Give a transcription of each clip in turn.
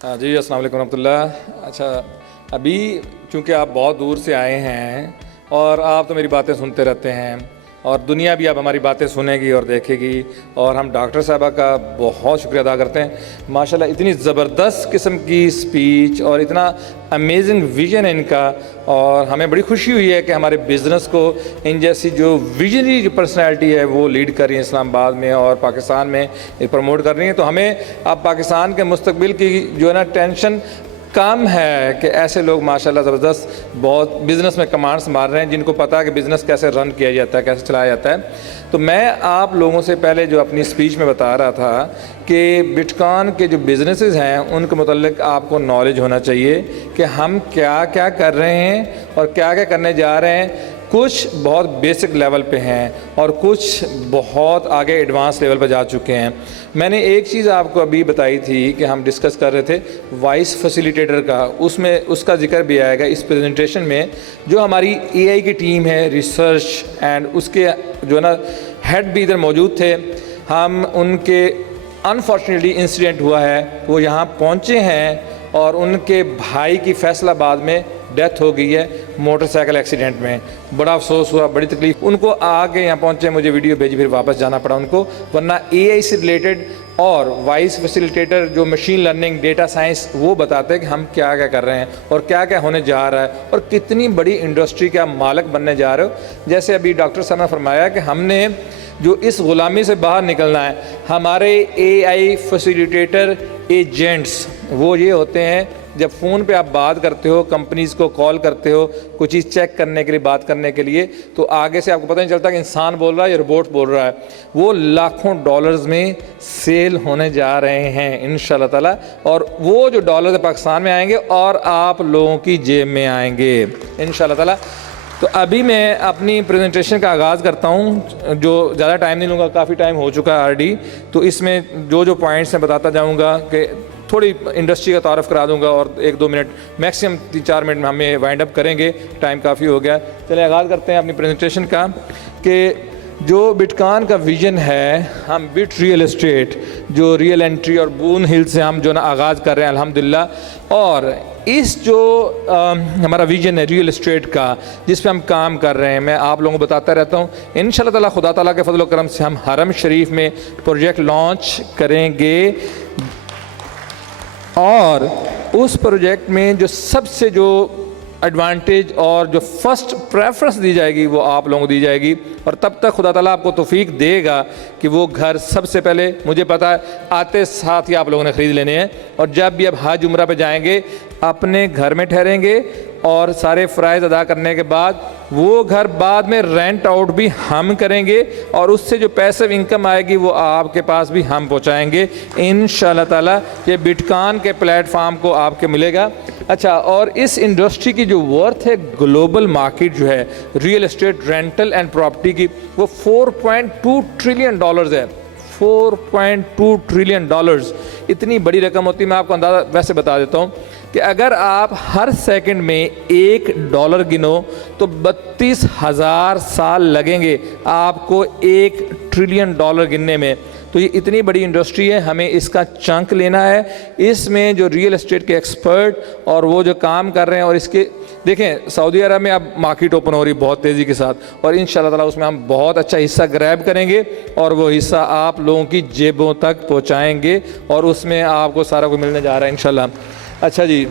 हाँ जी, अस्सलाम वालेकुम रहमतुल्लाह। अच्छा, अभी चूँकि आप बहुत दूर से आए हैं और आप तो मेरी बातें सुनते रहते हैं और दुनिया भी अब हमारी बातें सुनेगी और देखेगी, और हम डॉक्टर साहबा का बहुत शुक्रिया अदा करते हैं। माशाल्लाह इतनी ज़बरदस्त किस्म की स्पीच और इतना अमेजिंग विज़न है इनका, और हमें बड़ी खुशी हुई है कि हमारे बिज़नेस को इन जैसी जो विजनरी जो पर्सनैलिटी है वो लीड कर रही है इस्लामाबाद में और पाकिस्तान में प्रमोट कर रही है। तो हमें अब पाकिस्तान के मुस्तकबिल की जो है ना टेंशन कम है कि ऐसे लोग माशाल्लाह ज़बरदस्त बहुत बिज़नेस में कमांड संभाल रहे हैं, जिनको पता है कि बिज़नेस कैसे रन किया जाता है, कैसे चलाया जाता है। तो मैं आप लोगों से पहले जो अपनी स्पीच में बता रहा था कि बिटकॉइन के जो बिज़नेसेस हैं उनके मुतल्लिक आपको नॉलेज होना चाहिए कि हम क्या क्या कर रहे हैं और क्या क्या करने जा रहे हैं। कुछ बहुत बेसिक लेवल पे हैं और कुछ बहुत आगे एडवांस लेवल पर जा चुके हैं। मैंने एक चीज़ आपको अभी बताई थी कि हम डिस्कस कर रहे थे वाइस फैसिलिटेटर का, उसमें उसका जिक्र भी आएगा इस प्रेजेंटेशन में। जो हमारी एआई की टीम है रिसर्च एंड उसके जो है ना हेड भी इधर मौजूद थे, हम उनके अनफॉर्चुनेटली इंसिडेंट हुआ है, वो यहाँ पहुँचे हैं और उनके भाई की फैसलाबाद में डेथ हो गई है मोटरसाइकिल एक्सीडेंट में। बड़ा अफसोस हुआ, बड़ी तकलीफ। उनको आके यहाँ पहुँचे, मुझे वीडियो भेजी, फिर वापस जाना पड़ा उनको, वरना एआई से रिलेटेड और वाइस फैसिलिटेटर जो मशीन लर्निंग डेटा साइंस वो बताते हैं कि हम क्या क्या कर रहे हैं और क्या क्या होने जा रहा है और कितनी बड़ी इंडस्ट्री का मालिक बनने जा रहे हो। जैसे अभी डॉक्टर साहब ने फरमाया कि हमने जो इस ग़ुलामी से बाहर निकलना है, हमारे एआई फैसिलिटेटर एजेंट्स वो ये होते हैं, जब फ़ोन पे आप बात करते हो, कंपनीज़ को कॉल करते हो कुछ चीज़ चेक करने के लिए, बात करने के लिए, तो आगे से आपको पता नहीं चलता कि इंसान बोल रहा है या रोबोट बोल रहा है। वो लाखों डॉलर्स में सेल होने जा रहे हैं इंशाल्लाह ताला, और वो जो डॉलर्स पाकिस्तान में आएंगे और आप लोगों की जेब में आएंगे इंशाल्लाह ताला। तो अभी मैं अपनी प्रेजेंटेशन का आगाज़ करता हूँ, जो ज़्यादा टाइम नहीं लूँगा, काफ़ी टाइम हो चुका है ऑलरेडी। तो इसमें जो जो पॉइंट्स मैं बताता जाऊँगा कि थोड़ी इंडस्ट्री का तारफ़ करा दूंगा और 1-2 मिनट मैक्सिमम 3-4 मिनट में हमें वाइंड अप करेंगे, टाइम काफ़ी हो गया। चलिए आगाज़ करते हैं अपनी प्रेजेंटेशन का कि जो बिटकॉइन का विज़न है, हम बिट रियल एस्टेट जो रियल एंट्री और बून हिल से हम जो ना आगाज़ कर रहे हैं अल्हम्दुलिल्लाह। और इस जो हमारा विज़न है रियल एस्टेट का जिस पे हम काम कर रहे हैं, मैं आप लोगों को बताता रहता हूँ। इंशाल्लाह ताला खुदा ताला के फजल व करम से हम हरम शरीफ में प्रोजेक्ट लॉन्च करेंगे, और उस प्रोजेक्ट में जो सबसे जो एडवांटेज और जो फर्स्ट प्रेफरेंस दी जाएगी वो आप लोगों को दी जाएगी। और तब तक खुदा ताला आपको तौफीक देगा कि वो घर सबसे पहले, मुझे पता है आते साथ ही आप लोगों ने ख़रीद लेने हैं, और जब भी अब हज उम्रा पे जाएंगे अपने घर में ठहरेंगे और सारे फ़राइज़ अदा करने के बाद वो घर बाद में रेंट आउट भी हम करेंगे, और उससे जो पैसिव इनकम आएगी वो आपके पास भी हम पहुंचाएंगे इंशाल्लाह ताला। ये बिटकॉइन के प्लेटफॉर्म को आपके मिलेगा। अच्छा, और इस इंडस्ट्री की जो वर्थ है ग्लोबल मार्केट जो है real estate rental and property की, वो $4.2 ट्रिलियन है। $4.2 ट्रिलियन इतनी बड़ी रकम होती है। मैं आपको अंदाज़ा वैसे बता देता हूँ कि अगर आप हर सेकंड में $1 गिनो तो 32,000 साल लगेंगे आपको $1 ट्रिलियन गिनने में। तो ये इतनी बड़ी इंडस्ट्री है, हमें इसका चंक लेना है। इसमें जो रियल एस्टेट के एक्सपर्ट और वो जो काम कर रहे हैं, और इसके देखें सऊदी अरब में अब मार्केट ओपन हो रही है बहुत तेज़ी के साथ, और इंशाल्लाह ताला उसमें हम बहुत अच्छा हिस्सा ग्रैब करेंगे और वो हिस्सा आप लोगों की जेबों तक पहुँचाएँगे, और उसमें आपको सारा कुछ मिलने जा रहा है इंशाल्लाह। अच्छा जी,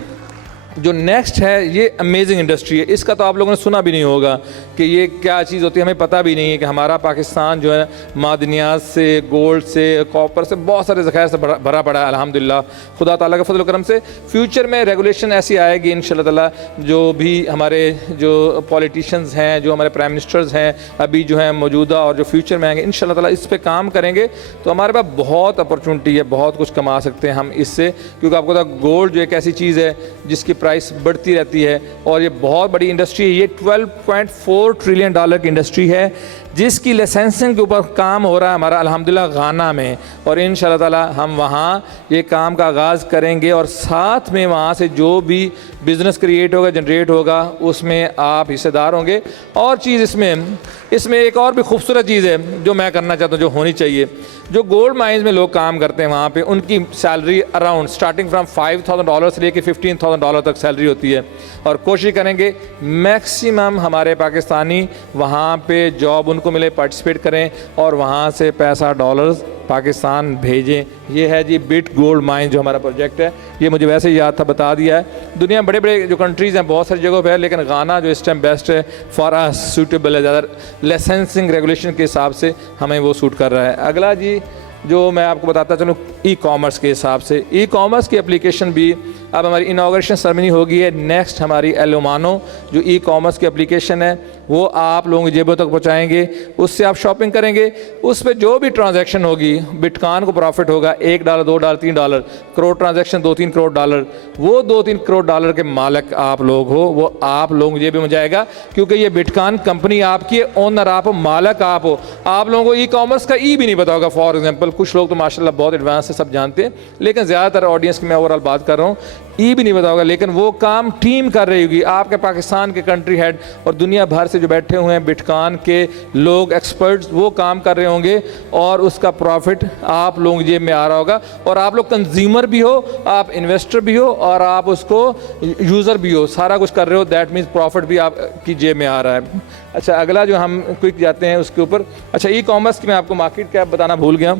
जो नेक्स्ट है ये अमेजिंग इंडस्ट्री है। इसका तो आप लोगों ने सुना भी नहीं होगा कि ये क्या चीज़ होती है, हमें पता भी नहीं है कि हमारा पाकिस्तान जो है मादनियात से, गोल्ड से, कॉपर से, बहुत सारे ज़खायर से भरा पड़ा है अल्हम्दुलिल्लाह खुदा ताला के फजल करम से। फ्यूचर में रेगुलेशन ऐसी आएगी इंशाल्लाह ताला, जो भी हमारे जो पॉलिटिशियंस हैं, जो हमारे प्राइम मिनिस्टर्स हैं अभी जो हैं मौजूदा और जो फ्यूचर में आएंगे, इंशाल्लाह ताला इस पर काम करेंगे तो हमारे पास बहुत अपॉर्चुनिटी है, बहुत कुछ कमा सकते हैं हम इससे। क्योंकि आपको पता गोल्ड जो एक ऐसी चीज़ है जिसकी प्राइस बढ़ती रहती है, और ये बहुत बड़ी इंडस्ट्री है। ये $12.4 ट्रिलियन की इंडस्ट्री है जिसकी लाइसेंसिंग के ऊपर काम हो रहा है हमारा अल्हम्दुलिल्लाह गाना में, और इंशाल्लाह ताला हम वहाँ ये काम का आगाज़ करेंगे, और साथ में वहाँ से जो भी बिज़नेस क्रिएट होगा, जनरेट होगा, उसमें आप हिस्सेदार होंगे। और चीज़ इसमें इसमें एक और भी खूबसूरत चीज़ है जो मैं करना चाहता हूँ, जो होनी चाहिए। जो गोल्ड माइंस में लोग काम करते हैं वहाँ पे उनकी सैलरी अराउंड स्टार्टिंग फ्रॉम $5,000 से लेके $15,000 तक सैलरी होती है। और कोशिश करेंगे मैक्सिमम हमारे पाकिस्तानी वहाँ पे जॉब उनको मिले, पार्टिसिपेट करें और वहाँ से पैसा डॉलर्स पाकिस्तान भेजें। ये है जी बिट गोल्ड माइन जो हमारा प्रोजेक्ट है। ये मुझे वैसे ही याद था, बता दिया है। दुनिया में बड़े बड़े जो कंट्रीज़ हैं बहुत सारी जगहों पे है, लेकिन गाना जो इस टाइम बेस्ट है फॉर अस, सूटेबल है, ज़्यादा लाइसेंसिंग रेगुलेशन के हिसाब से हमें वो सूट कर रहा है। अगला जी जो मैं आपको बताता चलूँ ई कॉमर्स के हिसाब से, ई कॉमर्स की एप्लीकेशन भी अब हमारी इनाग्रेशन सेरेमनी होगी है। नेक्स्ट हमारी एलोमानो जो ई कॉमर्स की एप्लीकेशन है वो आप लोगों की जेबों तक पहुंचाएंगे, उससे आप शॉपिंग करेंगे। उस पर जो भी ट्रांजैक्शन होगी बिटकॉइन को प्रॉफिट होगा, $1, $2, $3, करोड़ ट्रांजैक्शन $2-3 करोड़, वो $2-3 करोड़ के मालिक आप लोग हो, वो आप लोगों की जेबों में जाएगा, क्योंकि ये बिटकॉइन कंपनी आपकी है, ओनर आप हो, मालिक आप हो। आप लोगों को ई कॉमर्स का ई भी नहीं पता होगा। फॉर एग्जाम्पल कुछ लोग तो माशाल्लाह बहुत एडवांस से सब जानते हैं, लेकिन ज़्यादातर ऑडियंस की मैं ओवरऑल बात कर रहा हूँ, ई भी नहीं पता होगा। लेकिन वो काम टीम कर रही होगी, आपके पाकिस्तान के कंट्री हेड और दुनिया भर से जो बैठे हुए हैं बिटकॉइन के लोग, एक्सपर्ट्स, वो काम कर रहे होंगे और उसका प्रॉफिट आप लोगों की जेब में आ रहा होगा। और आप लोग कंज्यूमर भी हो, आप इन्वेस्टर भी हो और आप उसको यूज़र भी हो, सारा कुछ कर रहे हो। दैट मीन्स प्रॉफिट भी आपकी जेब में आ रहा है। अच्छा, अगला जो हम क्विक जाते हैं उसके ऊपर। अच्छा, ई कॉमर्स की मैं आपको मार्केट कैप बताना भूल गया।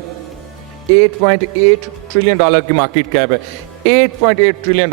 $8.8 ट्रिलियन की मार्केट कैप है। $8.8 ट्रिलियन।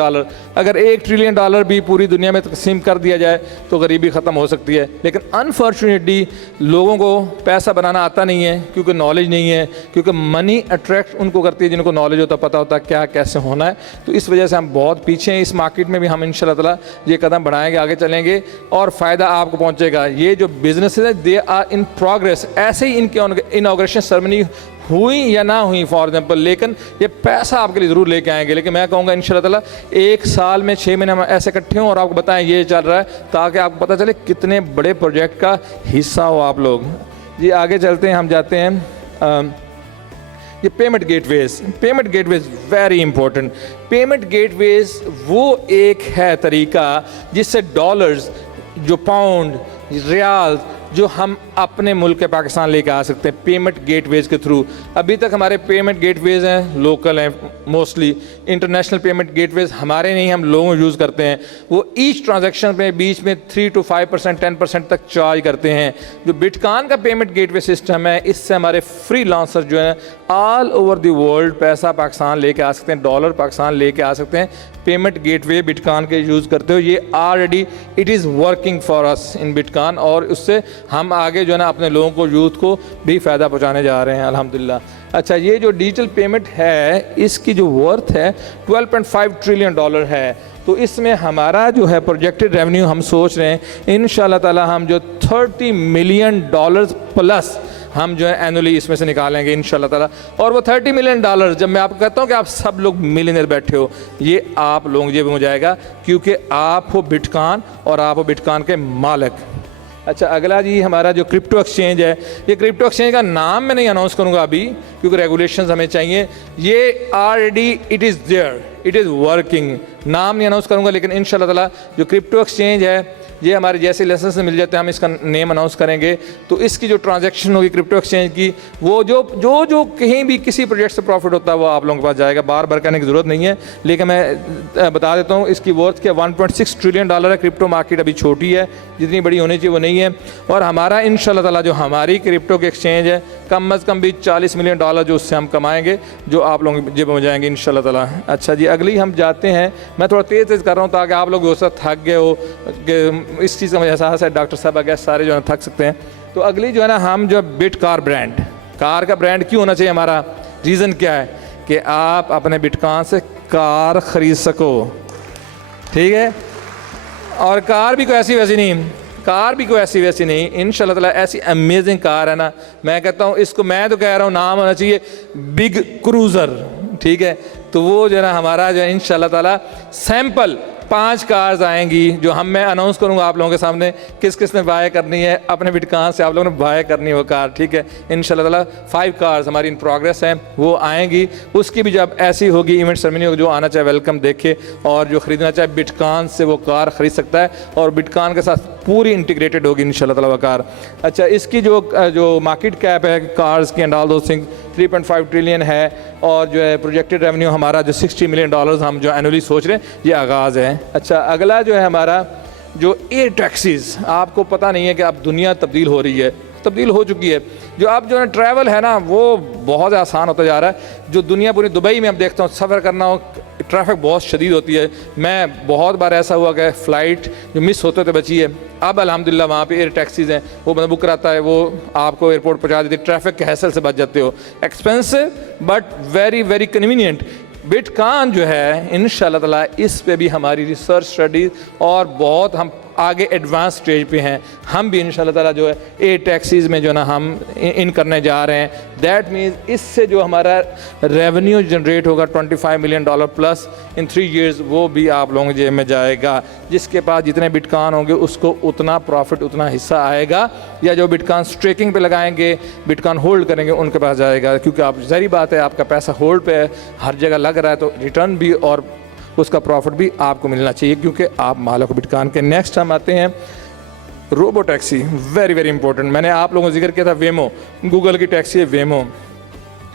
अगर $1 ट्रिलियन भी पूरी दुनिया में तकसीम कर दिया जाए तो गरीबी ख़त्म हो सकती है। लेकिन अनफॉर्चुनेटली लोगों को पैसा बनाना आता नहीं है, क्योंकि नॉलेज नहीं है, क्योंकि मनी अट्रैक्ट उनको करती है जिनको नॉलेज होता, पता होता क्या कैसे होना है। तो इस वजह से हम बहुत पीछे हैं। इस मार्केट में भी हम इंशाल्लाह ताला ये कदम बढ़ाएंगे, आगे चलेंगे और फ़ायदा आपको पहुँचेगा। ये जो बिजनेस है दे आर इन प्रोग्रेस। ऐसे ही इनकी इनाग्रेशन सेरेमनी हुई या ना हुई फॉर एग्जाम्पल, लेकिन ये पैसा आपके लिए ज़रूर लेके आएंगे। लेकिन मैं कहूँगा इंशाल्लाह ताला 1 साल में 6 महीने हम ऐसे इकट्ठे हों और आपको बताएं ये चल रहा है, ताकि आपको पता चले कितने बड़े प्रोजेक्ट का हिस्सा हो आप लोग। जी आगे चलते हैं, हम जाते हैं ये payment gateways. Payment gateways very important. Payment gateways वो एक है तरीका जिससे डॉलर्स, जो पाउंड, रियाल, जो हम अपने मुल्क के पाकिस्तान लेके आ सकते हैं पेमेंट गेटवेज के थ्रू। अभी तक हमारे पेमेंट गेटवेज हैं लोकल हैं, मोस्टली इंटरनेशनल पेमेंट गेटवेज हमारे नहीं, हम लोग यूज़ करते हैं। वो ईच ट्रांजैक्शन में बीच में 3 to 5%, 10% तक चार्ज करते हैं। जो बिटकॉइन का पेमेंट गेटवे सिस्टम है, इससे हमारे फ्री लांसर जो है ऑल ओवर द वर्ल्ड पैसा पाकिस्तान लेके आ सकते हैं, डॉलर पाकिस्तान लेके आ सकते हैं। पेमेंट गेटवे बिटकॉइन के यूज़ करते हो, ये already it is working for us in bitcoin, और उससे हम आगे जो है ना अपने लोगों को, यूथ को भी फ़ायदा पहुंचाने जा रहे हैं अल्हम्दुलिल्लाह। अच्छा, ये जो डिजिटल पेमेंट है इसकी जो वर्थ है $12.5 ट्रिलियन है। तो इसमें हमारा जो है प्रोजेक्टेड रेवेन्यू हम सोच रहे हैं इंशाल्लाह ताला हम जो $30 मिलियन प्लस हम जो है एनुअली इसमें से निकालेंगे इंशाल्लाह ताला। और वो $30 मिलियन, जब मैं आपको कहता हूँ कि आप सब लोग मिलियनर बैठे हो, ये आप लोगों की जेब में हो जाएगा, क्योंकि आप हो बिटकॉइन और आप हो बिटकॉइन के मालिक। अच्छा, अगला जी हमारा जो क्रिप्टो एक्सचेंज है, ये क्रिप्टो एक्सचेंज का नाम मैं नहीं अनाउंस करूँगा अभी, क्योंकि रेगुलेशंस हमें चाहिए। ये already it is there, it is working. नाम नहीं अनाउंस करूँगा, लेकिन इंशाल्लाह ताला जो क्रिप्टो एक्सचेंज है ये हमारे जैसे लाइसेंस मिल जाते हैं हम इसका नेम अनाउंस करेंगे। तो इसकी जो ट्रांजैक्शन होगी क्रिप्टो एक्सचेंज की, वो जो कहीं भी किसी प्रोजेक्ट से प्रॉफिट होता है वो आप लोगों के पास जाएगा। बार बार कहने की ज़रूरत नहीं है, लेकिन मैं बता देता हूँ इसकी वर्थ क्या $1.6 ट्रिलियन है। क्रिप्टो मार्केट अभी छोटी है, जितनी बड़ी होनी चाहिए वो नहीं है। और हमारा इंशाल्लाह ताला जो हमारी क्रिप्टो की एक्सचेंज है कम अज़ कम भी $40 मिलियन जो उससे हम कमाएंगे, जो आप लोगों की जेब में जाएंगे इंशाल्लाह ताला। अच्छा जी, अगली हम जाते हैं। मैं थोड़ा तेज़ कर रहा हूँ ताकि आप लोग उससे थक गए हो, इस चीज़ का मुझे एहसास है। डॉक्टर साहब अगर सारे जो है थक सकते हैं। तो अगली जो है ना, हम जो बिट कार ब्रांड, कार का ब्रांड क्यों होना चाहिए हमारा, रीज़न क्या है कि आप अपने बिटकॉइन से कार ख़रीद सको, ठीक है। और कार भी कोई ऐसी वैसी नहीं, कार भी कोई ऐसी वैसी नहीं, इंशाल्लाह ताला ऐसी अमेजिंग कार है ना। मैं कहता हूँ इसको, मैं तो कह रहा हूँ नाम होना चाहिए बिग क्रूज़र, ठीक है। तो वो जो है ना हमारा जो है इंशाल्लाह ताला सैंपल 5 कार्स आएंगी जो मैं अनाउंस करूंगा आप लोगों के सामने, किस किस ने बाय करनी है अपने बिटकॉइन से, आप लोगों ने बाय करनी है वो कार, ठीक है। इंशाल्लाह ताला 5 कार्स हमारी इन प्रोग्रेस हैं, वो आएंगी। उसकी भी जब ऐसी होगी इवेंट सेरेमनी होगी, जो आना चाहे वेलकम देखे, और जो ख़रीदना चाहे बिटकॉइन से वो कार ख़रीद सकता है, और बिटकॉइन के साथ पूरी इंटीग्रेटेड होगी इंशाल्लाह ताला वो कार। अच्छा, इसकी जो मार्केट कैप है कार्स की and all those things 3.5 trillion है, और जो है प्रोजेक्टेड रेवेन्यू हमारा जो $60 मिलियन हम जो एनुअली सोच रहे हैं, ये आगाज़ है। अच्छा, अगला जो है हमारा जो एयर टैक्सीज़, आपको पता नहीं है कि अब दुनिया तब्दील हो रही है, तब्दील हो चुकी है। जो अब जो है ट्रैवल है ना, वो बहुत आसान होता जा रहा है। जो दुनिया पूरी दुबई में अब देखता हूँ सफ़र करना हो, ट्रैफिक बहुत शदीद होती है। मैं बहुत बार ऐसा हुआ कि फ़्लाइट जो मिस होते थे बची है। अब अल्हम्दुलिल्लाह वहाँ पे एयर टैक्सीज़ हैं, वो बंदा बुक कराता है, वो आपको एयरपोर्ट पहुँचा देती है, ट्रैफिक के हैसल से बच जाते हो। Expensive but very very convenient. Bitcoin जो है इंशाल्लाह ताला इस पे भी हमारी रिसर्च स्टडी और बहुत हम आगे एडवांस स्टेज पे हैं। हम भी इंशाल्लाह ताला जो है एयर टैक्सीज़ में जो ना हम इन करने जा रहे हैं। दैट मीन्स इससे जो हमारा रेवेन्यू जनरेट होगा $25 मिलियन प्लस इन 3 years, वो भी आप लोगों के जेब में जाएगा। जिसके पास जितने बिटकॉइन होंगे उसको उतना प्रॉफिट, उतना हिस्सा आएगा, या जो बिटकॉइन स्टेकिंग पे लगाएंगे, बिटकॉइन होल्ड करेंगे, उनके पास जाएगा। क्योंकि आप ज़ाहिर बात है आपका पैसा होल्ड पे है, हर जगह लग रहा है, तो रिटर्न भी और उसका प्रॉफिट भी आपको मिलना चाहिए, क्योंकि आप मालिक हो बिटकॉइन के। नेक्स्ट हम आते हैं robo taxi, very very important. मैंने आप लोगों को जिक्र किया था वेमो, गूगल की टैक्सी है वेमो।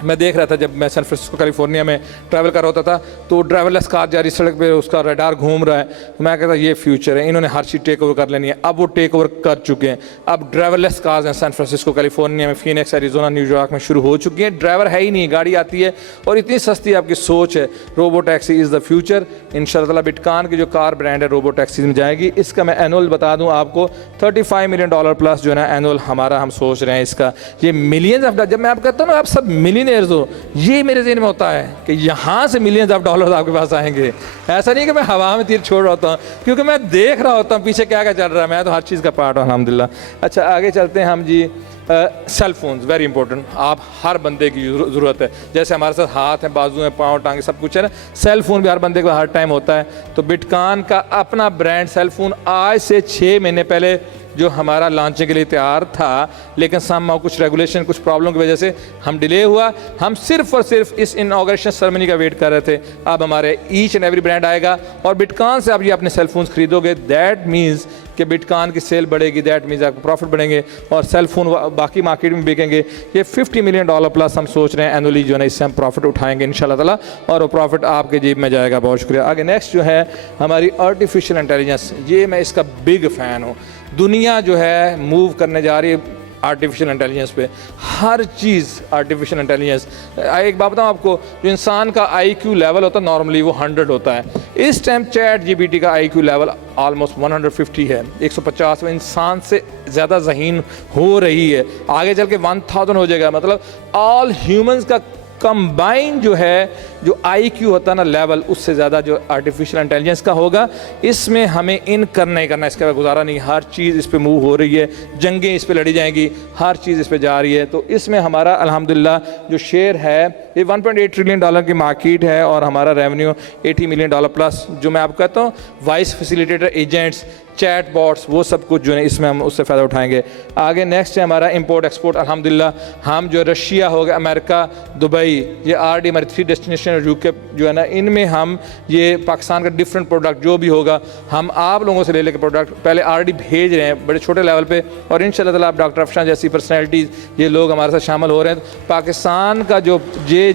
मैं देख रहा था जब मैं सैन फ्रांसिस्को कैलिफोर्निया में ट्रैवल कर रहा होता था, तो ड्राइवरलेस कार जा रही सड़क पे, उसका रडार घूम रहा है। मैं कहता ये फ्यूचर है, इन्होंने हर चीज़ टेक ओवर कर लेनी है। अब वो टेक ओवर कर चुके हैं। अब ड्राइवरलेस कार्स हैं सैन फ्रांसिस्को कैलिफोर्निया में, फीनिक्स एरिजोना न्यूयॉर्क में शुरू हो चुकी हैं। ड्राइवर है ही नहीं, गाड़ी आती है और इतनी सस्ती आपकी सोच है। Robo taxi is the future. इंशाल्लाह ताला बिटकॉइन की जो कार ब्रांड है रोबो टैक्सी में जाएगी। इसका मैं एनुअल बता दूँ आपको, $35 मिलियन प्लस जो है ना एनुअल हमारा हम सोच रहे हैं इसका। ये मिलियंस ऑफ, जब मैं आप कहता हूँ ना आप सब मिलियनेयर्स हो, ये मेरे ज़हन में होता है कि यहाँ से मिलियंस ऑफ डॉलर्स आपके पास आएंगे। ऐसा नहीं कि मैं हवा में तीर छोड़ रहा होता हूँ, क्योंकि मैं देख रहा होता हूँ पीछे क्या क्या चल रहा है। मैं तो हर चीज़ का पार्ट हूँ अल्हम्दुलिल्लाह। अच्छा, आगे चलते हैं हम जी। सेल फोन्स वेरी इंपॉर्टेंट, आप हर बंदे की ज़रूरत है। जैसे हमारे साथ हाथ हैं, बाजू हैं, पाँव, टांगे, सब कुछ है ना, सेल फोन भी हर बंदे को हर टाइम होता है। तो बिटकॉइन का अपना ब्रांड सेल फोन आज से 6 महीने पहले जो हमारा लॉन्चिंग के लिए तैयार था, लेकिन समहाउ कुछ रेगुलेशन, कुछ प्रॉब्लम की वजह से हम डिले हुआ। हम सिर्फ और सिर्फ इस इनॉग्रेशन सेरेमनी का वेट कर रहे थे। अब हमारे ईच एंड एवरी ब्रांड आएगा, और बिटकॉइन से आप ये अपने सेल फोन्स खरीदोगे, दैट मीन्स कि बिटकॉइन की सेल बढ़ेगी, दैट मीन्स आपको प्रॉफिट बढ़ेंगे, और सेल फोन बाकी मार्केट में बिकेंगे। ये $50 मिलियन प्लस हम सोच रहे हैं एनुअली जो है इससे हम प्रॉफिट उठाएंगे इंशाल्लाह ताला, और वो प्रॉफिट आपके जेब में जाएगा। बहुत शुक्रिया। आगे नेक्स्ट जो है हमारी आर्टिफिशियल इंटेलिजेंस, ये मैं इसका बिग फ़ैन हूँ। दुनिया जो है मूव करने जा रही है आर्टिफिशियल इंटेलिजेंस पे, हर चीज़ आर्टिफिशियल इंटेलिजेंस। एक बात बताऊँ आपको, जो इंसान का IQ लेवल होता है नॉर्मली वो 100 होता है। इस टाइम चैट GPT का IQ लेवल ऑलमोस्ट 150 है, 150 में इंसान से ज़्यादा ज़हीन हो रही है। आगे चल के 1000 हो जाएगा। मतलब ऑल ह्यूमंस का कंबाइन जो है जो IQ होता है ना लेवल, उससे ज़्यादा जो आर्टिफिशियल इंटेलिजेंस का होगा। इसमें हमें इन करना ही करना, इसके बाद गुजारा नहीं। हर चीज़ इस पे मूव हो रही है, जंगें इस पे लड़ी जाएंगी, हर चीज़ इस पे जा रही है। तो इसमें हमारा अल्हम्दुलिल्लाह जो शेयर है ये $1.8 ट्रिलियन की मार्केट है, और हमारा रेवेन्यू $80 मिलियन प्लस। जो मैं आपको कहता हूँ voice facilitator, agents, chat bots, वो सब कुछ जो है इसमें हम उससे फ़ायदा उठाएंगे। आगे नेक्स्ट है हमारा इंपोर्ट एक्सपोर्ट। अल्हम्दुलिल्लाह हम जो रशिया हो गया, अमेरिका, दुबई, ये RD हमारी 3 डेस्टिनेशन UK जो है ना, इनमें हम ये पाकिस्तान का डिफरेंट प्रोडक्ट जो भी होगा हम आप लोगों से ले लेकर प्रोडक्ट पहले RD भेज रहे हैं बड़े छोटे लेवल पे, और इंशाल्लाह ताला आप डॉक्टर अफशान जैसी पर्सनैलिटीज़, ये लोग हमारे साथ शामिल हो रहे हैं। तो पाकिस्तान का जो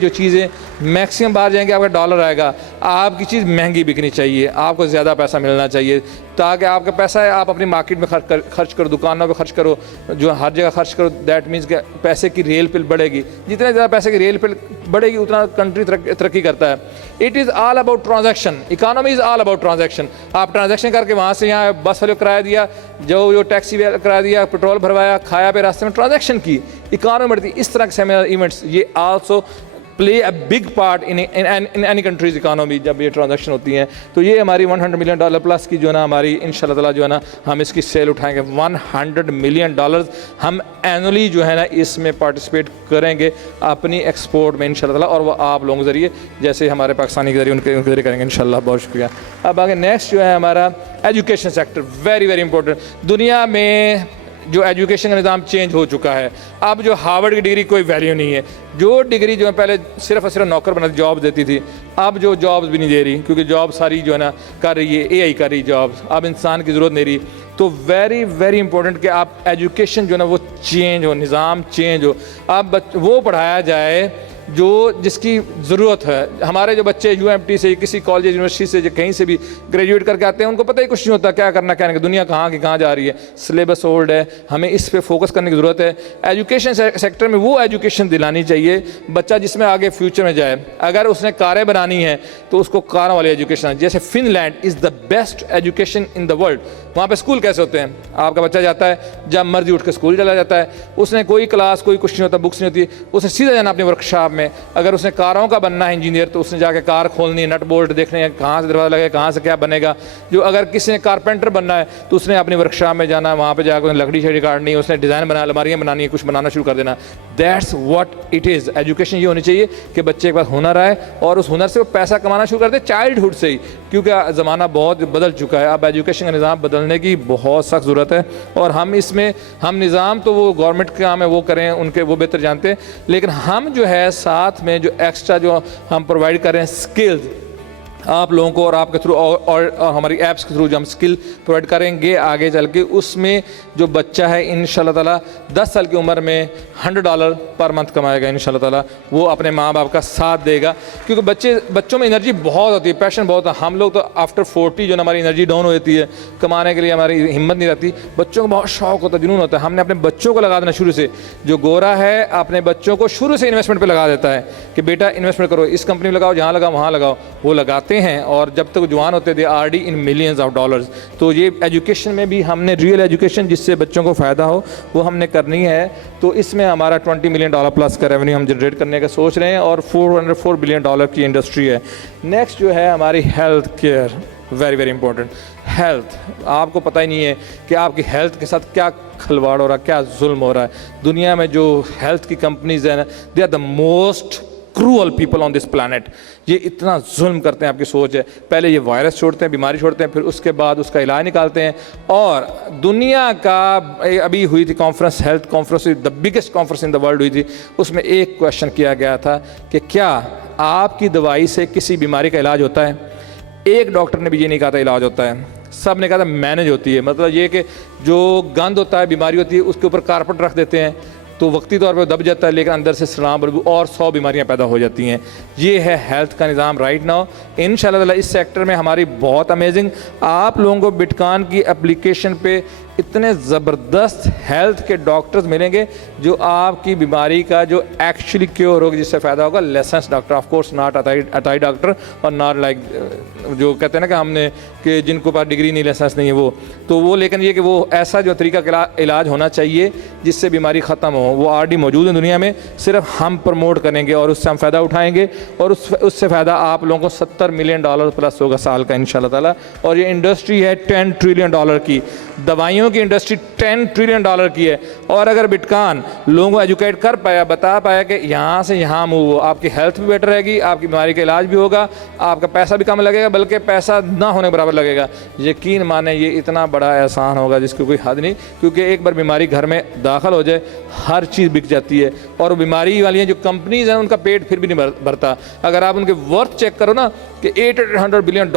चीज़ें मैक्सिमम बाहर जाएंगे, आपका डॉलर आएगा। आपकी चीज़ महंगी बिकनी चाहिए, आपको ज़्यादा पैसा मिलना चाहिए, ताकि आपका पैसा है आप अपनी मार्केट में खर्च करो, दुकानों पे खर्च करो, जो हर जगह खर्च करो। दैट मीन्स कि पैसे की रेल पिल बढ़ेगी। जितने ज़्यादा पैसे की रेल पिल बढ़ेगी उतना कंट्री तरक्की करता है। It is all about transaction, economy is all about transaction. आप ट्रांजैक्शन करके वहाँ से यहाँ बस वाले किराया दिया, जो टैक्सी वाले किराया दिया, पेट्रोल भरवाया, खाया पे रास्ते में, ट्रांजैक्शन की, इकानमी बढ़ती। इस तरह के सेमिनार इवेंट्स ये also play a big part in any countries economy जब ये ट्रांजैक्शन होती हैं। तो ये हमारी $100 मिलियन प्लस की जो है ना हमारी इंशाल्लाह ताला जो है ना हम इसकी सेल उठाएंगे। $100 मिलियन हम एनुअली जो है ना इसमें पार्टिसिपेट करेंगे अपनी एक्सपोर्ट में इंशाल्लाह ताला, और वो आप लोगों के ज़रिए जैसे हमारे पाकिस्तानी के ज़रिए उनके ज़रिए करेंगे इंशाल्लाह। बहुत शुक्रिया। अब आगे नेक्स्ट जो है हमारा education sector, very very important. दुनिया में जो एजुकेशन का निज़ाम चेंज हो चुका है, अब जो हार्वर्ड की डिग्री कोई वैल्यू नहीं है। जो डिग्री जो है पहले सिर्फ और सिर्फ नौकर बनाती, जॉब देती थी, अब जो जॉब्स भी नहीं दे रही, क्योंकि जॉब सारी जो है ना कर रही है AI कर रही जॉब्स, अब इंसान की ज़रूरत नहीं रही। तो वेरी वेरी इंपॉर्टेंट कि आप एजुकेशन जो है ना वो चेंज हो, निज़ाम चेंज हो, अब वो पढ़ाया जाए जो जिसकी ज़रूरत है। हमारे जो बच्चे UMT से, किसी कॉलेज यूनिवर्सिटी से, कहीं से भी ग्रेजुएट करके आते हैं, उनको पता ही कुछ नहीं होता क्या करना क्या नहीं, दुनिया कहाँ की कहाँ जा रही है, सिलेबस ओल्ड है, हमें इस पे फोकस करने की ज़रूरत है। एजुकेशन सेक्टर में वो एजुकेशन दिलानी चाहिए बच्चा जिसमें आगे फ्यूचर में जाए। अगर उसने कारें बनानी है तो उसको कारों वाली एजुकेशन, जैसे Finland is the best education in the world. वहाँ पे स्कूल कैसे होते हैं, आपका बच्चा जाता है, जब मर्जी उठ के स्कूल चला जाता है, उसने कोई क्लास कोई कुछ नहीं होता, बुक्स नहीं होती, उसने सीधा जाना अपनी वर्कशॉप में। अगर उसने कारों का बनना है इंजीनियर, तो उसने जाके कार खोलनी है, नट बोल्ट देखने हैं, कहाँ से दरवाज़ा लगेगा, कहाँ से क्या बनेगा। जो अगर किसी ने कारपेंटर बनना है तो उसने अपनी वर्कशॉप में जाना है, वहाँ पे जाकर लकड़ी शकड़ी काटनी है, उसने डिज़ाइन बना, अलमारियाँ बनानी है, कुछ बनाना शुरू कर देना। That's what it is. Education ये होनी चाहिए कि बच्चे के पास हुनर आए और उस हुनर से वो पैसा कमाना शुरू कर दे चाइल्डहुड से ही, क्योंकि ज़माना बहुत बदल चुका है। अब एजुकेशन का निज़ाम बदलने की बहुत सख्त ज़रूरत है, और हम इसमें हम निज़ाम तो वो गवर्नमेंट के काम है वो करें, उनके वो बेहतर जानते हैं, लेकिन हम जो है साथ में जो एक्स्ट्रा जो हम प्रोवाइड कर रहे हैं स्किल्स आप लोगों को, और आपके थ्रू और हमारी ऐप्स के थ्रू जो हम स्किल प्रोवाइड करेंगे आगे चल के, उसमें जो बच्चा है इंशाल्लाह ताला 10 साल की उम्र में $100 पर मंथ कमाएगा इंशाल्लाह ताला। वो अपने माँ बाप का साथ देगा, क्योंकि बच्चों में एनर्जी बहुत होती है, पैशन बहुत है। हम लोग तो आफ्टर 40 जो हमारी एनर्जी डाउन हो जाती है, कमाने के लिए हमारी हिम्मत नहीं रहती। बच्चों को बहुत शौक होता है, जुनून होता है। हमने अपने बच्चों को लगा देना शुरू से। जो गोरा है अपने बच्चों को शुरू से इन्वेस्टमेंट पर लगा देता है कि बेटा इन्वेस्टमेंट करो, इस कंपनी में लगाओ, जहाँ लगाओ वहाँ लगाओ, वो लगाते हैं, और जब तक जवान होते थे RD in millions of dollars. तो ये एजुकेशन में भी हमने रियल एजुकेशन जिससे बच्चों को फ़ायदा हो वो हमने करनी है। तो इसमें हमारा $20 मिलियन प्लस का रेवेन्यू हम जनरेट करने का सोच रहे हैं, और $404 बिलियन की इंडस्ट्री है। नेक्स्ट जो है हमारी health care, very very important. Health, आपको पता ही नहीं है कि आपकी हेल्थ के साथ क्या खिलवाड़ हो रहा है, क्या जुल्म हो रहा है। दुनिया में जो हेल्थ की कंपनीज हैं, they are the most cruel people on this planet. ये इतना जुल्म करते हैं, आपकी सोच है। पहले ये वायरस छोड़ते हैं, बीमारी छोड़ते हैं, फिर उसके बाद उसका इलाज निकालते हैं। और दुनिया का अभी हुई थी conference, health conference, the biggest conference in the world हुई थी। उसमें एक क्वेश्चन किया गया था कि क्या आपकी दवाई से किसी बीमारी का इलाज होता है? एक डॉक्टर ने भी ये नहीं कहा था इलाज होता है, सब ने कहा था मैनेज होती है। मतलब ये कि जो गंद होता है, बीमारी होती है, उसके ऊपर कारपेट रख देते हैं तो वक्ती तौर पर दब जाता है, लेकिन अंदर से सलाम बदबू और 100 बीमारियां पैदा हो जाती हैं। ये है हेल्थ का निज़ाम राइट नाउ। इंशाल्लाह इस सेक्टर में हमारी बहुत अमेजिंग, आप लोगों को बिटकॉइन की एप्लीकेशन पे इतने ज़बरदस्त हेल्थ के डॉक्टर्स मिलेंगे जो आपकी बीमारी का जो एक्चुअली क्योर होगी, जिससे फ़ायदा होगा। License doctor, of course not अताई डॉक्टर, और नॉट लाइक जो कहते हैं ना कि हमने कि जिनको पास डिग्री नहीं, लाइसेंस नहीं है वो, लेकिन ये कि वो ऐसा जो तरीका का इलाज होना चाहिए जिससे बीमारी ख़त्म हो। वो RD मौजूद है दुनिया में, सिर्फ हम प्रमोट करेंगे और उससे हम फ़ायदा उठाएंगे, और उससे फ़ायदा आप लोगों को $70 मिलियन प्लस होगा साल का इंशाल्लाह ताला। और ये इंडस्ट्री है $10 ट्रिलियन की, दवाइयों की इंडस्ट्री $10 ट्रिलियन की है। और अगर बिटकॉइन लोगों को एजुकेट कर पाया, बता पाया कि यहाँ से यहाँ मूव हो, आपकी हेल्थ भी बेटर रहेगी, आपकी बीमारी का इलाज भी होगा, आपका पैसा भी कम लगेगा, बल्कि पैसा ना होने के बराबर लगेगा। यकीन माने ये इतना बड़ा एहसान होगा जिसकी कोई हद नहीं, क्योंकि एक बार बीमारी घर में दाखिल हो जाए हर चीज़ बिक जाती है। और बीमारी वाली जो कंपनीज हैं उनका पेट फिर भी नहीं भरता। अगर आप उनके वर्थ चेक करो ना कि $800 बिलियन,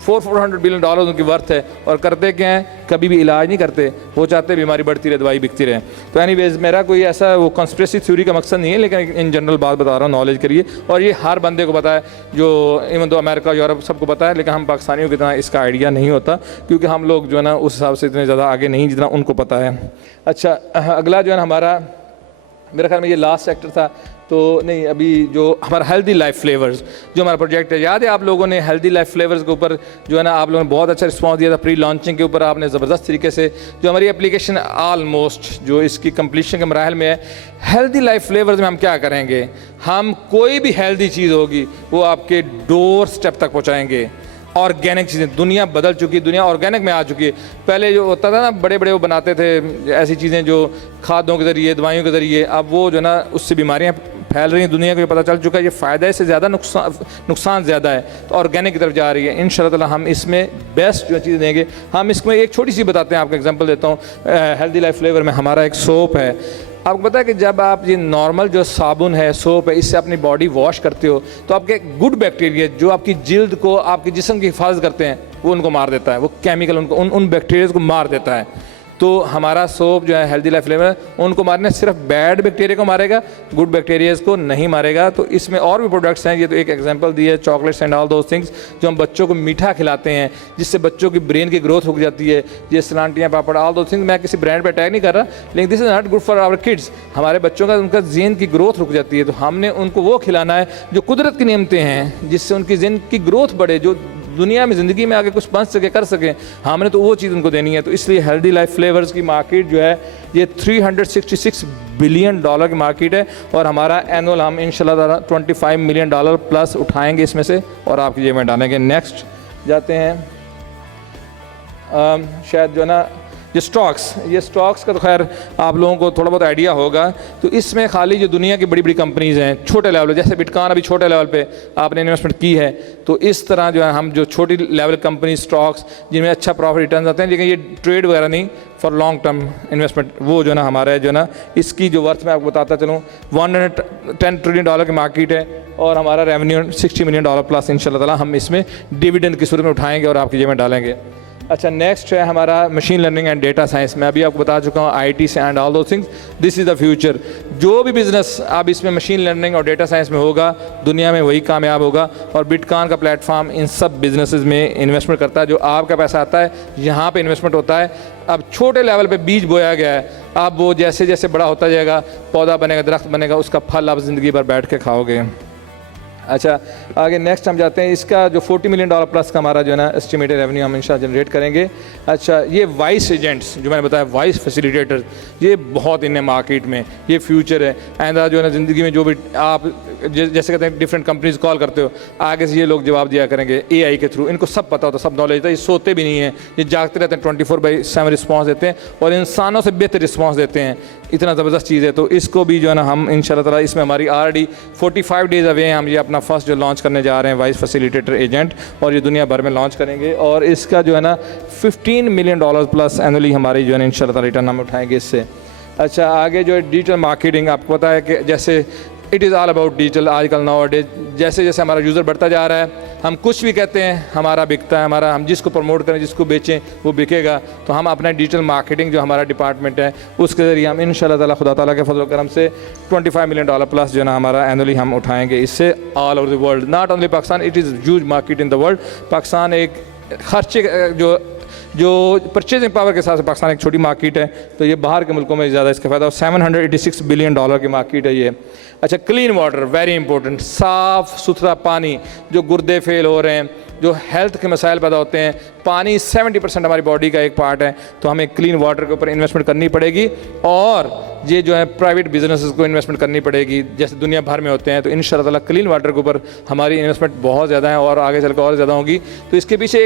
$400 बिलियन उनकी वर्थ है, और करते क्या हैं, कभी भी इलाज नहीं करते। वो चाहते बीमारी बढ़ती रहे, दवाई बिकती रहे। तो एनीवेज मेरा कोई ऐसा वो कंस्पिरेसी थ्योरी का मकसद नहीं है, लेकिन इन जनरल बात बता रहा हूँ नॉलेज के लिए। और ये हर बंदे को पता है, जो इवन तो अमेरिका यूरोप सबको पता है, लेकिन हम पाकिस्तानियों की तरह इसका आइडिया नहीं होता, क्योंकि हम लोग जो है ना उस हिसाब से इतने ज़्यादा आगे नहीं जितना उनको पता है। अच्छा, अगला जो है ना हमारा, मेरे ख्याल में ये लास्ट सेक्टर था तो नहीं, अभी जो हमारा हेल्दी लाइफ फ्लेवर्स जो हमारा प्रोजेक्ट है, याद है आप लोगों ने हेल्दी लाइफ फ्लेवर्स के ऊपर जो है ना आप लोगों ने बहुत अच्छा रिस्पांस दिया था। प्री लॉन्चिंग के ऊपर आपने ज़बरदस्त तरीके से, जो हमारी एप्लीकेशन ऑलमोस्ट जो इसकी कंप्लीशन के मराहल में है, हेल्दी लाइफ फ्लेवर्स में हम क्या करेंगे, हम कोई भी हेल्दी चीज़ होगी वो आपके डोर स्टेप तक पहुँचाएँगे। ऑर्गेनिक चीज़ें, दुनिया बदल चुकी है, दुनिया ऑर्गेनिक में आ चुकी है। पहले जो होता था ना, बड़े बड़े वो बनाते थे ऐसी चीज़ें जो खादों के ज़रिए, दवाइयों के ज़रिए, अब वो जो ना उससे बीमारियाँ फैल रही हैं। दुनिया को ये पता चल चुका है ये फ़ायदा से ज़्यादा नुकसान ज़्यादा है, तो ऑर्गेनिक की तरफ जा रही है। इंशाअल्लाह ताला हम इसमें बेस्ट जो चीज़ देंगे। हम इसमें एक छोटी सी बताते हैं, आपको एग्जांपल देता हूँ। हेल्दी लाइफ फ्लेवर में हमारा एक सोप है। आपको पता है कि जब आप ये नॉर्मल जो साबुन है, सोप है, इससे अपनी बॉडी वॉश करते हो तो आपके गुड बैक्टीरिया जो आपकी जिल्द को, आपके जिस्म की हिफाजत करते हैं, वो उनको मार देता है। वो केमिकल उनको उन बैक्टीरिया को मार देता है। तो हमारा सोप जो है हेल्दी लाइफ फ्लेवर, उनको मारने सिर्फ बैड बैक्टीरिया को मारेगा, गुड बैक्टीरियाज को नहीं मारेगा। तो इसमें और भी प्रोडक्ट्स हैं, ये तो एक एग्जांपल दी है, chocolates and all those things, जो हम बच्चों को मीठा खिलाते हैं जिससे बच्चों की ब्रेन की ग्रोथ रुक जाती है। ये सलांटियाँ, पापड़, ऑल दोज थिंग्स, मैं किसी ब्रांड पर अटैक नहीं कर रहा, लेकिन this is not good for our kids. हमारे बच्चों का, उनका जेन की ग्रोथ रुक जाती है, तो हमने उनको वो खिलाना है जो कुदरत की नेमतें हैं, जिससे उनकी जेन की ग्रोथ बढ़े, जो दुनिया में ज़िंदगी में आगे कुछ बन सके, कर सके, हमने तो वो चीज़ उनको देनी है। तो इसलिए हेल्दी लाइफ फ्लेवर्स की मार्केट जो है ये $366 बिलियन की मार्केट है, और हमारा एनुअल हम इंशाल्लाह $25 मिलियन प्लस उठाएंगे इसमें से और आपकी जेब में डालेंगे। नेक्स्ट जाते हैं, शायद जो है ना ये स्टॉक्स का तो खैर आप लोगों को थोड़ा बहुत आइडिया होगा। तो इसमें खाली जो दुनिया की बड़ी बड़ी कंपनीज़ हैं छोटे लेवल पे, जैसे बिटकॉइन अभी छोटे लेवल पे आपने इन्वेस्टमेंट की है, तो इस तरह जो है हम जो छोटी लेवल कंपनी स्टॉक्स जिनमें अच्छा प्रॉफिट रिटर्न आते हैं, लेकिन ये ट्रेड वगैरह नहीं, फॉर लॉन्ग टर्म इन्वेस्टमेंट, वो जो है ना हमारा जो है ना इसकी जो वर्थ मैं आपको बताता चलूँ, $110 ट्रिलियन की मार्केट है, और हमारा रेवेन्यू $60 मिलियन प्लस इंशाल्लाह ताला हम इसमें डिविडेंड की सूरत में उठाएंगे और आपकी जेब में डालेंगे। अच्छा, नेक्स्ट है हमारा machine learning and data science. मैं अभी आपको बता चुका हूँ IT से एंड ऑल दो things, this is the future. जो भी बिज़नेस अब इसमें मशीन लर्निंग और डेटा साइंस में होगा, दुनिया में वही कामयाब होगा। और बिटकॉइन का प्लेटफॉर्म इन सब बिजनेसेस में इन्वेस्टमेंट करता है। जो आपका पैसा आता है यहाँ पे इन्वेस्टमेंट होता है। अब छोटे लेवल पे बीज बोया गया है, अब वो जैसे जैसे बड़ा होता जाएगा, पौधा बनेगा, दरख्त बनेगा, उसका फल आप ज़िंदगी भर बैठ के खाओगे। अच्छा, आगे नेक्स्ट हम जाते हैं, इसका जो $40 मिलियन प्लस का हमारा जो है ना एस्टिमेटेड रेवेन्यू हम इंशाल्लाह जनरेट करेंगे। अच्छा, ये वाइस एजेंट्स जो मैंने बताया, वाइस फैसिलिटेटर्स, ये बहुत इन मार्केट में, ये फ्यूचर है। आइंदा जो है ना ज़िंदगी में जो भी आप जैसे कहते हैं डिफरेंट कंपनीज कॉल करते हो, आगे से ये लोग जवाब दिया करेंगे AI के थ्रू। इनको सब पता होता है, सब नॉलेज होता है, ये सोते भी नहीं हैं, ये जागते रहते हैं, 24/7 रिस्पॉन्स देते हैं और इंसानों से बेहतर रिस्पॉन्स देते हैं। इतना ज़बरदस्त चीज़ है। तो इसको भी जो है ना हम इंशाल्लाह ताला, इसमें हमारी ऑलरेडी 45 डेज़ अवे हैं। हम ये अपना फर्स्ट जो लॉन्च करने जा रहे हैं वाइस फैसिलिटेटर एजेंट, और ये दुनिया भर में लॉन्च करेंगे। और इसका जो है ना $15 मिलियन प्लस एनुअली हमारी जो है ना इंशाल्लाह ताला रिटर्न हम उठाएंगे इससे। अच्छा, आगे जो है डिजिटल मार्केटिंग, आपको पता है कि जैसे it is all about digital. आजकल नाउ डेज जैसे जैसे हमारा यूज़र बढ़ता जा रहा है, हम कुछ भी कहते हैं हमारा बिकता है, हमारा हम जिसको प्रमोट करें, जिसको बेचें वो बिकेगा। तो हम अपना डिजिटल मार्केटिंग जो हमारा डिपार्टमेंट है उसके ज़रिए हम इंशाल्लाह ताला खुदा ताला के फजल करम से $25 मिलियन प्लस जो है ना हमारा एनुअली हम उठाएंगे इससे all over the world, not only Pakistan. It is huge market in the world. Pakistan एक खर्चे जो परचेजिंग पावर के साथ पाकिस्तान एक छोटी मार्केट है, तो ये बाहर के मुल्कों में ज़्यादा इसका फ़ायदा। $786 बिलियन की मार्केट है ये। अच्छा, क्लीन वाटर वेरी इंपॉर्टेंट, साफ़ सुथरा पानी, जो गुर्दे फेल हो रहे हैं, जो हेल्थ के मसाइल पैदा होते हैं, पानी 70% हमारी बॉडी का एक पार्ट है। तो हमें क्लीन वाटर के ऊपर इन्वेस्टमेंट करनी पड़ेगी, और ये जो है प्राइवेट बिजनेसेस को इन्वेस्टमेंट करनी पड़ेगी जैसे दुनिया भर में होते हैं। तो इंशाल्लाह ताला क्लीन वाटर के ऊपर हमारी इन्वेस्टमेंट बहुत ज़्यादा है और आगे चलकर और ज़्यादा होगी। तो इसके पीछे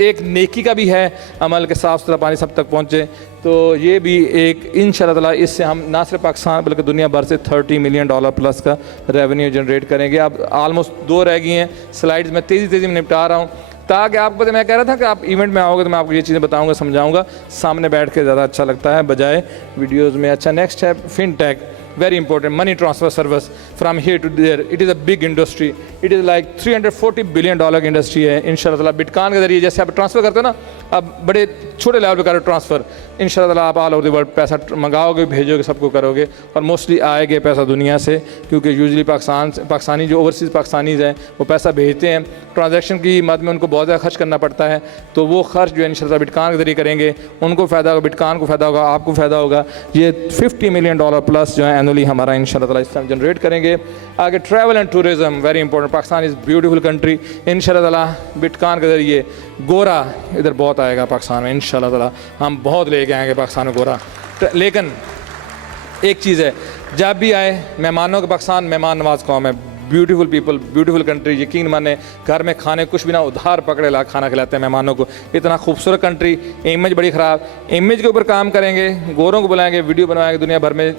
एक नेकी का भी है अमल के, साफ़ सुथरा पानी सब तक पहुँचे। तो ये भी एक इंशाल्लाह ताला इससे हम ना सिर्फ पाकिस्तान बल्कि दुनिया भर से $30 मिलियन प्लस का रेवेन्यू जनरेट करेंगे। अब ऑलमोस्ट 2 रह गई हैं स्लाइड्स, मैं तेज़ी में निपटा रहा हूँ ताकि आपको, मैं कह रहा था कि आप इवेंट में आओगे तो मैं आपको ये चीज़ें बताऊंगा, समझाऊंगा। सामने बैठ के ज़्यादा अच्छा लगता है बजाय वीडियोज़ में। अच्छा, नेक्स्ट है fintech, very important, money transfer service from here to there. It is a big industry. It is like $340 billion industry है। इंशाल्लाह ताला बिटकॉइन के जरिए जैसे आप ट्रांसफ़र करते हो ना, अब बड़े छोटे लेवल पे करो ट्रांसफ़र, इंशाल्लाह ताला आप ऑल ओवर द वर्ल्ड पैसा मंगाओगे, भेजोगे, सबको करोगे, और मोस्टली आएगा पैसा दुनिया से, क्योंकि यूजली पाकिस्तानी जो ओवरसीज़ पाकिस्तानीज़ हैं वो पैसा भेजते हैं, ट्रांजैक्शन की मद में उनको बहुत ज़्यादा खर्च करना पड़ता है। तो वो खर्च जो है इंशाल्लाह बिटकॉइन के जरिए करेंगे, उनको फ़ायदा होगा, बिटकॉइन को फ़ायदा होगा, आपको फ़ायदा होगा। ये $50 मिलियन प्लस जो है एनुअली हमारा इंशाल्लाह ताला इस टाइम जनरेट करेंगे। आगे travel and tourism very important, Pakistan is beautiful country. इंशाल्लाह ताला बिटकॉइन के ज़रिए गोरा इधर बहुत आएगा पाकिस्तान में, इंशाल्लाह ताला हम बहुत लेके आएंगे पाकिस्तान में गोरा। लेकिन एक चीज़ है, जब भी आए मेहमानों के, पाकिस्तान मेहमान नवाज कौम है, ब्यूटीफुल पीपल, ब्यूटीफुल कंट्री। यकीन माने घर में खाने कुछ भी ना उधार पकड़े ला खाना खिलाते हैं मेहमानों को। इतना खूबसूरत कंट्री, इमेज बड़ी ख़राब, इमेज के ऊपर काम करेंगे, गोरों को बुलाएंगे, वीडियो बनवाएंगे, दुनिया भर में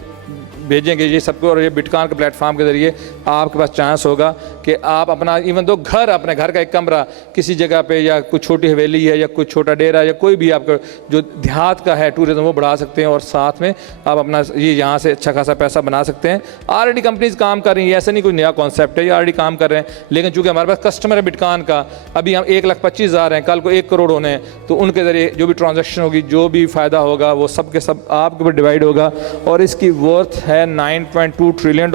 भेजेंगे ये सबको। और ये बिटकॉइन के प्लेटफॉर्म के ज़रिए आपके पास चांस होगा कि आप अपना इवन दो घर, अपने घर का एक कमरा किसी जगह पे, या कुछ छोटी हवेली है या कुछ छोटा डेरा या कोई भी आपका जो देहात का है टूरिज़्म, वो बढ़ा सकते हैं। और साथ में आप अपना ये यहाँ से अच्छा खासा पैसा बना सकते हैं। ऑलरेडी कंपनीज काम कर रही हैं, ऐसा नहीं कोई नया कॉन्सेप्ट है, ये ऑलरेडी काम कर रहे हैं। लेकिन चूँकि हमारे पास कस्टमर है बिटकॉइन का, अभी हम 1,25,000 हैं, कल को 1 करोड़ होने हैं, तो उनके ज़रिए जो भी ट्रांजेक्शन होगी, जो भी फ़ायदा होगा, वो सब के सब आपके ऊपर डिवाइड होगा। और इसकी वर्थ है $9.2 ट्रिलियन।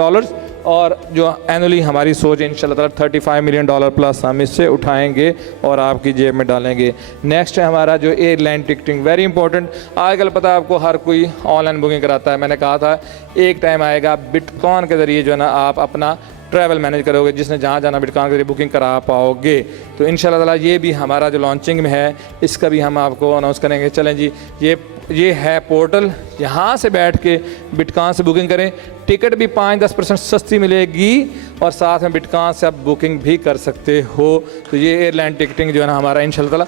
और जो एनुअली हमारी सोच है इंशाल्लाह ताला $35 मिलियन प्लस हम इससे उठाएंगे और आपकी जेब में डालेंगे। नेक्स्ट है हमारा जो एयरलाइन टिकटिंग, वेरी इंपॉर्टेंट। आजकल पता है आपको, हर कोई ऑनलाइन बुकिंग कराता है। मैंने कहा था एक टाइम आएगा बिटकॉइन के ज़रिए जो है ना आप अपना ट्रैवल मैनेज करोगे, जिसने जहाँ जाना बिटकॉइन के ज़रिए बुकिंग करा पाओगे। तो इंशाल्लाह ताला ये भी हमारा जो लॉन्चिंग में है, इसका भी हम आपको अनाउंस करेंगे। चलें जी, ये है पोर्टल, यहाँ से बैठ के बिटकॉइन से बुकिंग करें। टिकट भी 5-10% सस्ती मिलेगी और साथ में बिटकॉइन से आप बुकिंग भी कर सकते हो। तो ये एयरलाइन टिकटिंग जो है ना हमारा इंशाल्लाह ताला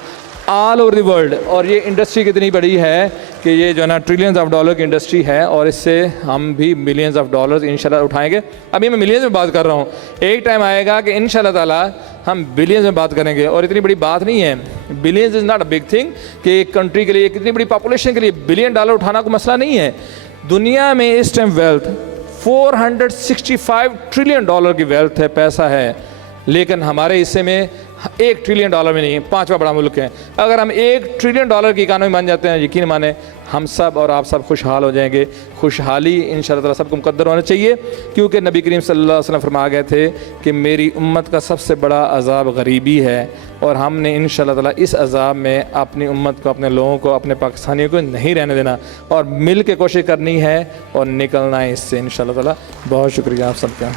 ऑल ओवर द वर्ल्ड, और ये इंडस्ट्री कितनी बड़ी है कि ये जो है ना ट्रिलियंस ऑफ डॉलर की इंडस्ट्री है, और इससे हम भी मिलियंस ऑफ डॉलर्स इंशाल्लाह उठाएंगे। अभी मैं मिलियंस में बात कर रहा हूँ, एक टाइम आएगा कि इंशाल्लाह ताला हम बिलियंस में बात करेंगे। और इतनी बड़ी बात नहीं है, billions is not a big thing कि एक कंट्री के लिए, कितनी बड़ी पॉपुलेशन के लिए $1 बिलियन उठाना कोई मसला नहीं है। दुनिया में इस टाइम वेल्थ $465 ट्रिलियन की वेल्थ है, पैसा है। लेकिन हमारे हिस्से में $1 ट्रिलियन में नहीं है, 5वां बड़ा मुल्क है। अगर हम $1 ट्रिलियन की इकानमी बन जाते हैं, यकीन माने हम सब और आप सब खुशहाल हो जाएंगे। खुशहाली इंशाल्लाह ताला सबको मुकद्दर होना चाहिए, क्योंकि नबी करीम सल्लल्लाहु अलैहि वसल्लम फरमा गए थे कि मेरी उम्मत का सबसे बड़ा अज़ाब गरीबी है। और हमने इंशाल्लाह ताला इस अज़ाब में अपनी उम्मत को, अपने लोगों को, अपने पाकिस्तानियों को नहीं रहने देना और मिल के कोशिश करनी है और निकलना है इससे इंशाल्लाह ताला। बहुत शुक्रिया आप सबका।